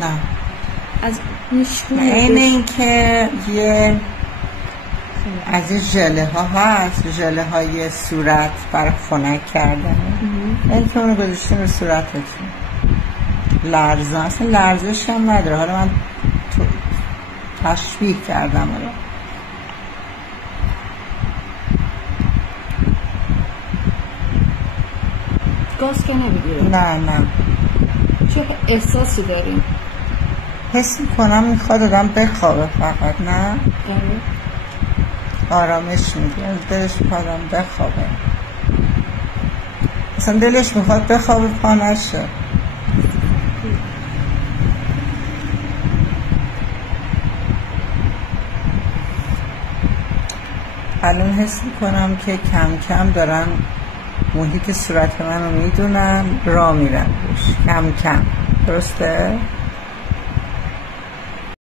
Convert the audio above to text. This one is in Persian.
نه از میشکونه این که یه از این ژله ها هست، ژله های صورت برای خنک کردن، این که اونو گذاشتیم رو صورتتون لرزان، اصلا لرزش هم نداره. حالا من تشبیه کردم رو. گاز که نمیگیره؟ نه چه احساسی داریم؟ حس میکنم میخواد آدم بخوابه فقط. نه آرامش میده، دلش میخواد آدم بخوابه، اصلا دلش میخواد بخوابه پا نشه. الان حس میکنم که کم کم دارن محیط صورت منو میدونن، راه میرن روش کم کم. درسته؟